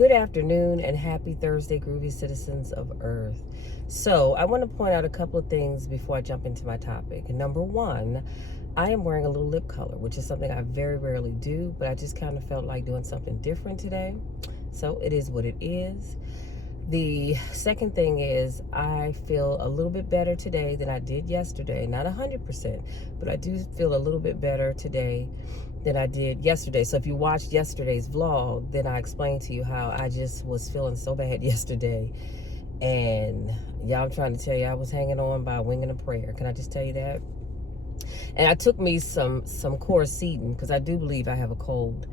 Good afternoon and happy Thursday, groovy citizens of Earth. So, I want to point out a couple of things before I jump into my topic. Number one, I am wearing a little lip color, which is something I very rarely do, but I just kind of felt like doing something different today. So, it is what it is. The second thing is I feel a little bit better today than I did yesterday. Not 100%, but I do feel a little bit better today than I did yesterday. So if you watched yesterday's vlog, then I explained to you how I just was feeling so bad yesterday. And yeah, I'm trying to tell you, I was hanging on by a wing and a prayer. Can I just tell you that? And I took me some Coricidin because I do believe I have a cold.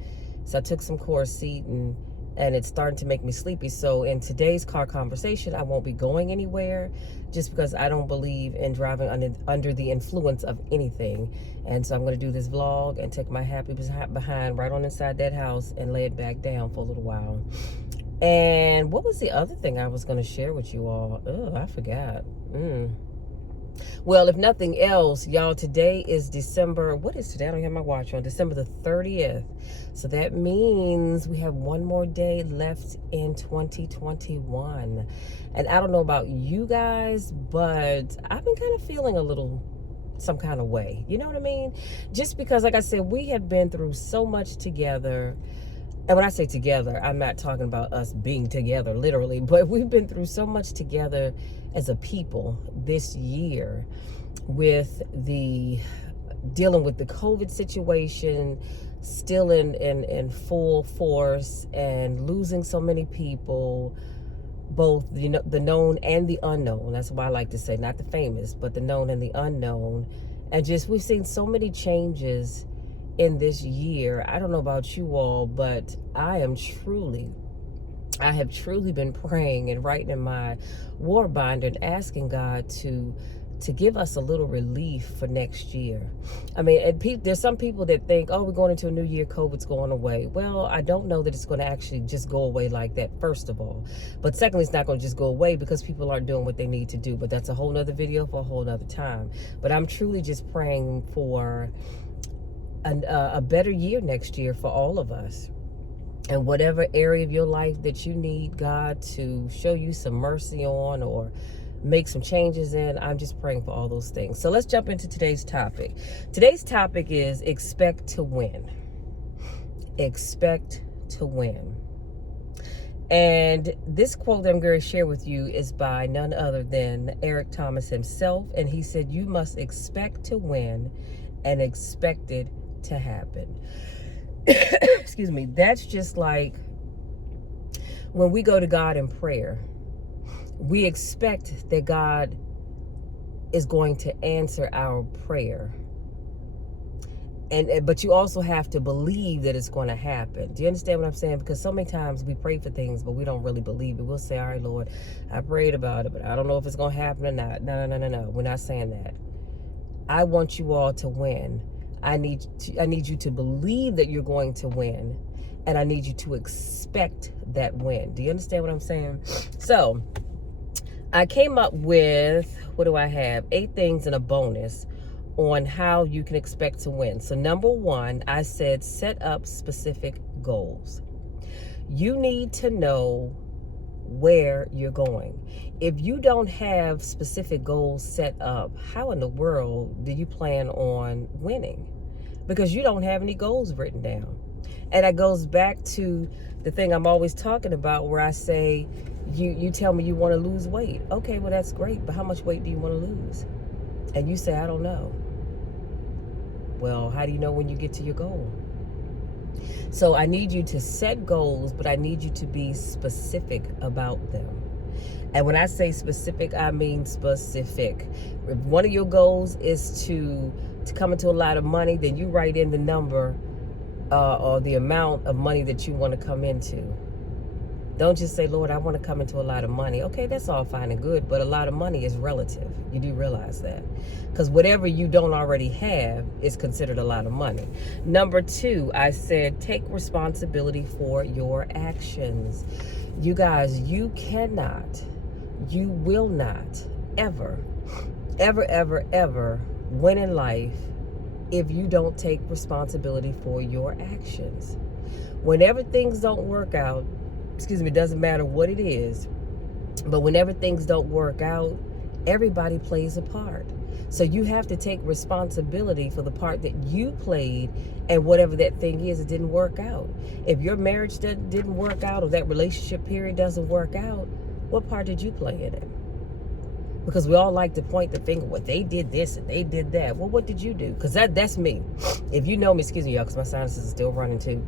So I took some Coricidin and it's starting to make me sleepy. So in today's car conversation, I won't be going anywhere just because I don't believe in driving under the influence of anything. And so I'm going to do this vlog and take my happy behind right on inside that house and lay it back down for a little while. And what was the other thing I was going to share with you all? Oh, I forgot. Well, if nothing else, y'all, today is December, what is today? I don't have my watch on. December the 30th. So that means we have one more day left in 2021. And I don't know about you guys, but I've been kind of feeling a little some kind of way. You know what I mean? Just because, like I said, we have been through so much together. And when I say together, I'm not talking about us being together, literally, but we've been through so much together as a people this year with the dealing with the COVID situation, still in full force, and losing so many people, both the known and the unknown. That's why I like to say not the famous, but the known and the unknown. And just we've seen so many changes in this year. I don't know about you all, but I have truly been praying and writing in my war binder and asking God to give us a little relief for next year. I mean, there's some people that think, oh, we're going into a new year, COVID's going away. Well, I don't know that it's going to actually just go away like that, first of all. But secondly, it's not going to just go away because people aren't doing what they need to do. But that's a whole nother video for a whole nother time. But I'm truly just praying for a better year next year for all of us. And whatever area of your life that you need God to show you some mercy on or make some changes in, I'm just praying for all those things. So let's jump into today's topic. Today's topic is expect to win. Expect to win. And this quote that I'm going to share with you is by none other than Eric Thomas himself. And he said, you must expect to win and expect it to happen. Excuse me. That's just like when we go to God in prayer, we expect that God is going to answer our prayer. But you also have to believe that it's going to happen. Do you understand what I'm saying? Because so many times we pray for things, but we don't really believe it. We'll say, all right, Lord, I prayed about it, but I don't know if it's going to happen or not. No. We're not saying that. I want you all to win. I need you to believe that you're going to win, and I need you to expect that win. Do you understand what I'm saying? So I came up with, what do I have? 8 things and a bonus on how you can expect to win. So number 1, I said set up specific goals. You need to know where you're going. If you don't have specific goals set up, how in the world do you plan on winning? Because you don't have any goals written down. And that goes back to the thing I'm always talking about where I say, you tell me you want to lose weight. Okay, well, that's great, but how much weight do you want to lose? And you say, I don't know. Well, how do you know when you get to your goal? So I need you to set goals, but I need you to be specific about them. And when I say specific, I mean specific. If one of your goals is to come into a lot of money, then you write in the number or the amount of money that you want to come into. Don't just say, Lord, I want to come into a lot of money. Okay, that's all fine and good, but a lot of money is relative. You do realize that. Because whatever you don't already have is considered a lot of money. Number 2, I said, take responsibility for your actions. You guys, you cannot, you will not ever win in life if you don't take responsibility for your actions. Whenever things don't work out, excuse me, doesn't matter what it is. But whenever things don't work out, everybody plays a part. So you have to take responsibility for the part that you played, and whatever that thing is, it didn't work out. If your marriage didn't work out, or that relationship period doesn't work out, what part did you play in it? Because we all like to point the finger, well, they did this and they did that. Well, what did you do? Because that's me. If you know me, excuse me, y'all, because my sinuses are still running too.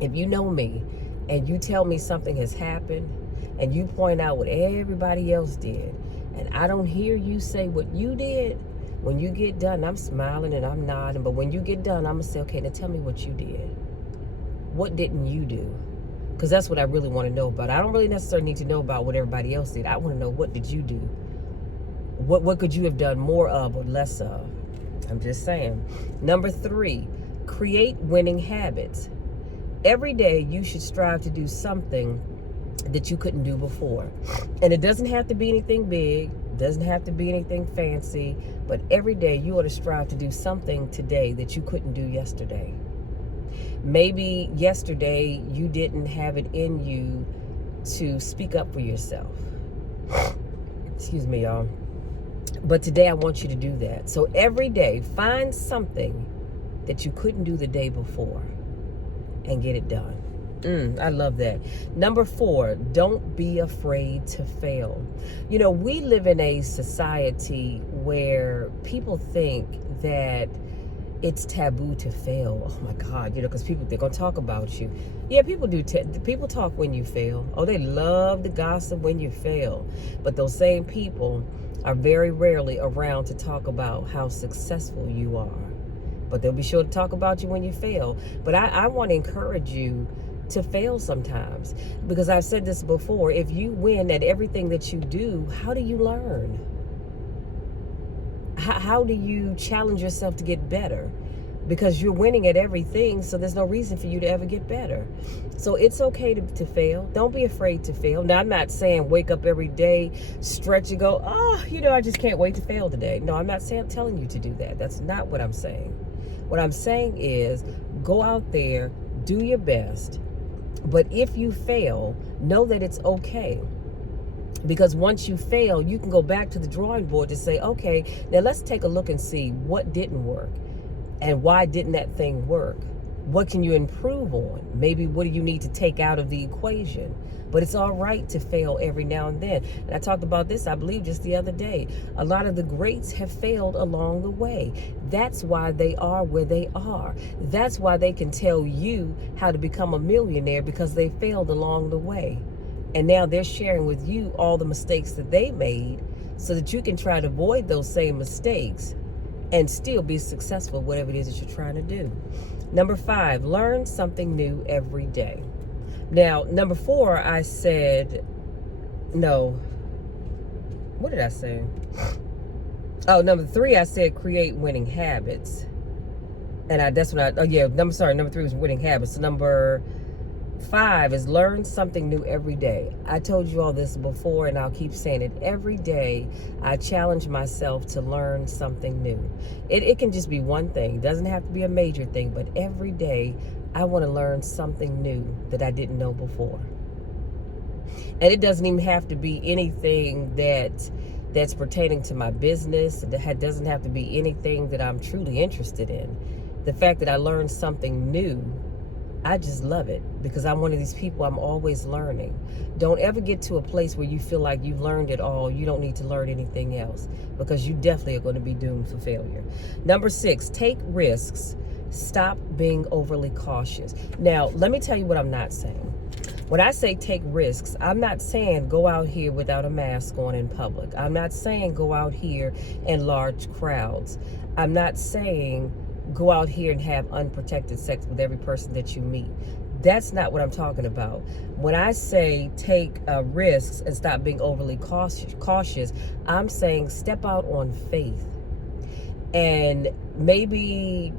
If you know me and you tell me something has happened and you point out what everybody else did, and I don't hear you say what you did, when you get done, I'm smiling and I'm nodding. But when you get done, I'm going to say, okay, now tell me what you did. What didn't you do? Because that's what I really want to know about. I don't really necessarily need to know about what everybody else did. I want to know, what did you do? What could you have done more of or less of? I'm just saying. Number 3, create winning habits. Every day you should strive to do something that you couldn't do before. And it doesn't have to be anything big, doesn't have to be anything fancy, but every day you ought to strive to do something today that you couldn't do yesterday. Maybe yesterday you didn't have it in you to speak up for yourself. Excuse me, y'all. But today I want you to do that. So every day, find something that you couldn't do the day before and get it done. I love that. Number 4, don't be afraid to fail. You know, we live in a society where people think that it's taboo to fail. Oh my God, you know, because they're going to talk about you. Yeah, people do. People talk when you fail. Oh, they love to gossip when you fail. But those same people are very rarely around to talk about how successful you are. But they'll be sure to talk about you when you fail. But I want to encourage you to fail sometimes, because I've said this before. If you win at everything that you do, how do you learn? How do you challenge yourself to get better? Because you're winning at everything, so there's no reason for you to ever get better. So it's okay to fail. Don't be afraid to fail. Now, I'm not saying wake up every day, stretch and go, oh, you know, I just can't wait to fail today. No, I'm not telling you to do that. That's not what I'm saying. What I'm saying is go out there, do your best. But if you fail, know that it's okay. Because once you fail, you can go back to the drawing board to say, okay, now let's take a look and see what didn't work. And why didn't that thing work? What can you improve on? Maybe what do you need to take out of the equation? But it's all right to fail every now and then. And I talked about this, I believe, just the other day. A lot of the greats have failed along the way. That's why they are where they are. That's why they can tell you how to become a millionaire, because they failed along the way. And now they're sharing with you all the mistakes that they made so that you can try to avoid those same mistakes and still be successful, whatever it is that you're trying to do. Number 5, learn something new every day. Now, number 4, I said, no, what did I say? Oh, number 3, I said create winning habits. And that's what number 3 was winning habits. So number 5 is learn something new every day. I told you all this before, and I'll keep saying it. Every day, I challenge myself to learn something new. It can just be one thing. It doesn't have to be a major thing, but every day, I want to learn something new that I didn't know before. And it doesn't even have to be anything that's pertaining to my business. It doesn't have to be anything that I'm truly interested in. The fact that I learned something new, I just love it, because I'm one of these people, I'm always learning. Don't ever get to a place where you feel like you've learned it all. You don't need to learn anything else, because you definitely are going to be doomed for failure. Number 6, take risks. Stop being overly cautious. Now, let me tell you what I'm not saying. When I say take risks, I'm not saying go out here without a mask on in public. I'm not saying go out here in large crowds. I'm not saying go out here and have unprotected sex with every person that you meet. That's not what I'm talking about. When I say take risks and stop being overly cautious, I'm saying step out on faith. And maybe,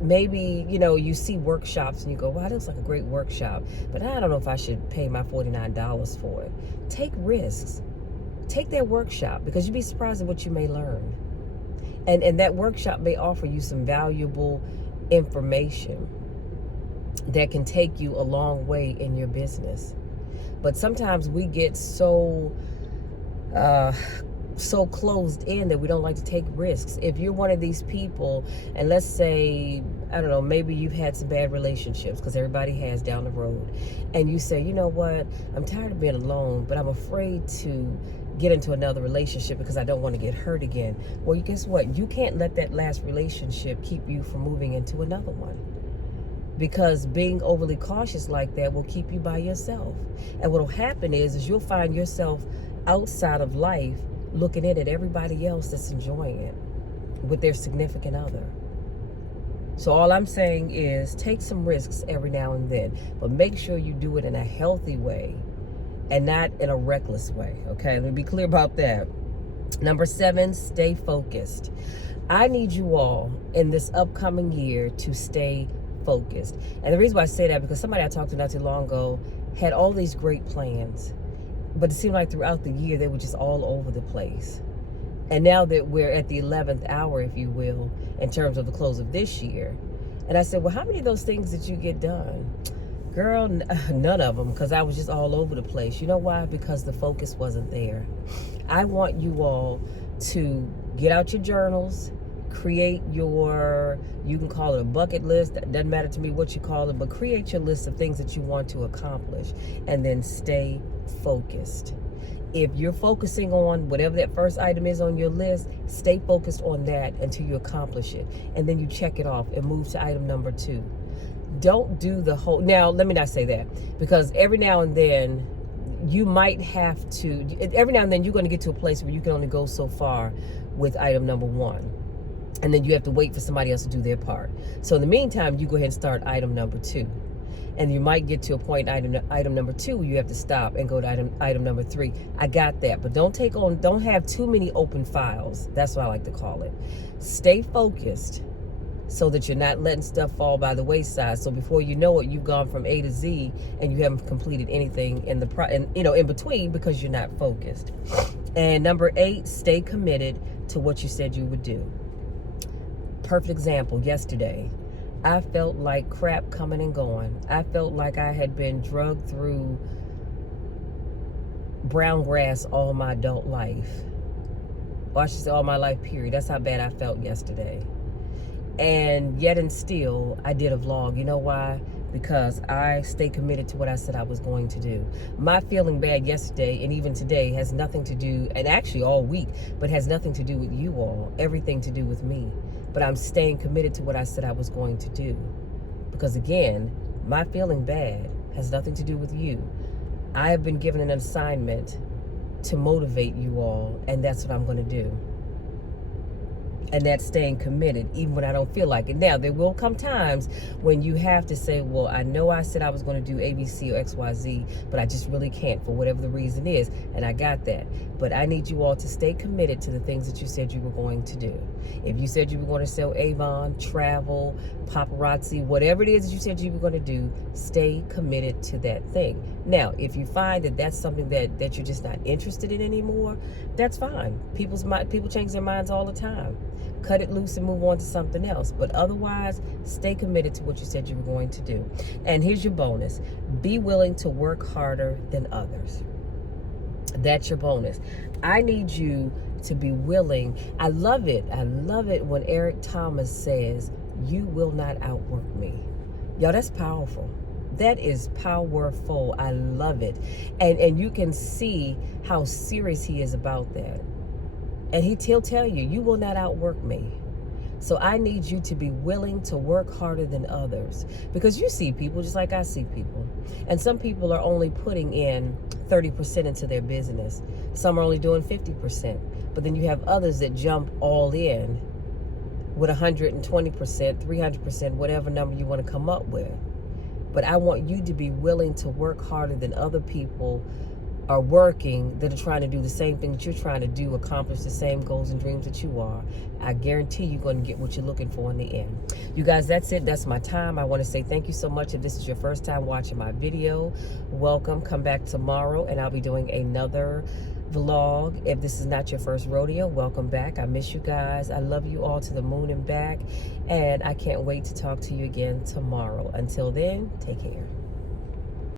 you know, you see workshops and you go, wow, that looks like a great workshop, but I don't know if I should pay my $49 for it. Take risks. Take that workshop, because you'd be surprised at what you may learn. And that workshop may offer you some valuable information that can take you a long way in your business. But sometimes we get so so closed in that we don't like to take risks. If you're one of these people, and let's say, I don't know, maybe you've had some bad relationships, because everybody has down the road, and you say, you know what, I'm tired of being alone, but I'm afraid to get into another relationship because I don't want to get hurt again. Well, guess what? You can't let that last relationship keep you from moving into another one, because being overly cautious like that will keep you by yourself. And what will happen is you'll find yourself outside of life looking in at everybody else that's enjoying it with their significant other. So all I'm saying is take some risks every now and then, but make sure you do it in a healthy way and not in a reckless way. Okay, let me be clear about that. Number 7, stay focused. I need you all in this upcoming year to stay focused. And the reason why I say that, because somebody I talked to not too long ago had all these great plans, but it seemed like throughout the year they were just all over the place. And now that we're at the 11th hour, if you will, in terms of the close of this year, and I said, well, how many of those things did you get done? Girl, none of them, because I was just all over the place. You know why? Because the focus wasn't there. I want you all to get out your journals, create your, you can call it a bucket list, it doesn't matter to me what you call it, but create your list of things that you want to accomplish, and then stay focused. If you're focusing on whatever that first item is on your list, stay focused on that until you accomplish it, and then you check it off and move to item number 2. Don't do the whole, now let me not say that, because every now and then you might have to, every now and then you're going to get to a place where you can only go so far with item number 1. And then you have to wait for somebody else to do their part. So in the meantime, you go ahead and start item number 2. And you might get to a point, item number 2, where you have to stop and go to item number 3. I got that. But don't have too many open files. That's what I like to call it. Stay focused so that you're not letting stuff fall by the wayside. So before you know it, you've gone from A to Z and you haven't completed anything in between, because you're not focused. And number 8, stay committed to what you said you would do. Perfect example, yesterday, I felt like crap coming and going. I felt like I had been drugged through brown grass all my adult life. Or I should say all my life, period. That's how bad I felt yesterday. And yet and still, I did a vlog. You know why? Because I stay committed to what I said I was going to do. My feeling bad yesterday and even today has nothing to do, and actually all week, but has nothing to do with you all. Everything to do with me. But I'm staying committed to what I said I was going to do. Because again, my feeling bad has nothing to do with you. I have been given an assignment to motivate you all, and that's what I'm going to do. And that's staying committed, even when I don't feel like it. Now, there will come times when you have to say, well, I know I said I was going to do A, B, C, or X, Y, Z, but I just really can't for whatever the reason is. And I got that. But I need you all to stay committed to the things that you said you were going to do. If you said you were going to sell Avon, travel, paparazzi, whatever it is that you said you were going to do, stay committed to that thing. Now, if you find that that's something that you're just not interested in anymore, that's fine. People change their minds all the time. Cut it loose and move on to something else. But otherwise, stay committed to what you said you were going to do. And here's your bonus. Be willing to work harder than others. That's your bonus. I need you to be willing. I love it when Eric Thomas says, you will not outwork me. Y'all, that's powerful. That is powerful. I love it. And you can see how serious he is about that. And he'll tell you, you will not outwork me. So I need you to be willing to work harder than others. Because you see people just like I see people. And some people are only putting in 30% into their business. Some are only doing 50%. But then you have others that jump all in with 120%, 300%, whatever number you want to come up with. But I want you to be willing to work harder than other people are working, that are trying to do the same thing that you're trying to do, accomplish the same goals and dreams that you are. I guarantee you're going to get what you're looking for in the end. You guys, that's it. That's my time. I want to say thank you so much. If this is your first time watching my video, welcome. Come back tomorrow and I'll be doing another vlog. If this is not your first rodeo, welcome back. I miss you guys. I love you all to the moon and back. And I can't wait to talk to you again tomorrow. Until then, take care.